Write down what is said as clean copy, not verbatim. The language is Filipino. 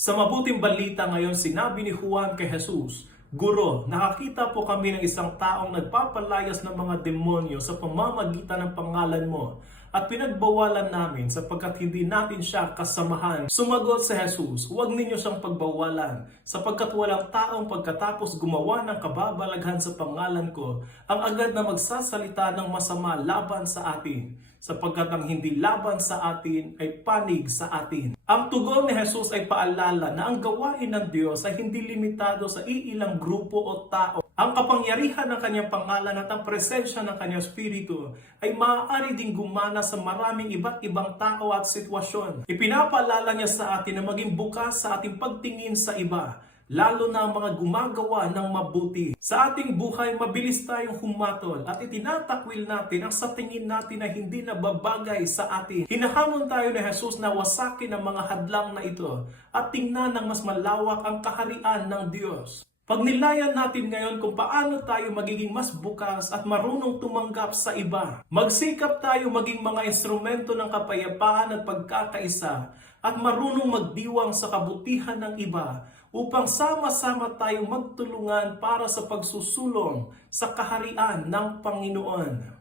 Sa mabuting balita ngayon, sinabi ni Juan kay Jesus, Guro, nakakita po kami ng isang taong nagpapalayas ng mga demonyo sa pamamagitan ng pangalan mo at pinagbawalan namin sapagkat hindi natin siya kasamahan. Sumagot si Jesus, huwag ninyo siyang pagbawalan sapagkat walang taong pagkatapos gumawa ng kababalaghan sa pangalan ko ang agad na magsasalita ng masama laban sa atin sapagkat ang hindi laban sa atin ay panig sa atin. Ang tugon ni Jesus ay paalala na ang gawain ng Diyos ay hindi limitado sa iilang grupo o tao. Ang kapangyarihan ng kanyang pangalan at ang presensya ng kanyang spirito ay maaari ding gumana sa maraming iba't ibang tao at sitwasyon. Ipinapaalala niya sa atin na maging bukas sa ating pagtingin sa iba, lalo na ang mga gumagawa ng mabuti. Sa ating buhay, mabilis tayong humatol at itinatakwil natin ang sa tingin natin na hindi nababagay sa atin. Hinahamon tayo ni Jesus na wasakin ang mga hadlang na ito at tingnan ng mas malawak ang kaharian ng Diyos. Pagnilayan natin ngayon kung paano tayo magiging mas bukas at marunong tumanggap sa iba. Magsikap tayo maging mga instrumento ng kapayapaan at pagkakaisa at marunong magdiwang sa kabutihan ng iba upang sama-sama tayong magtulungan para sa pagsusulong sa kaharian ng Panginoon.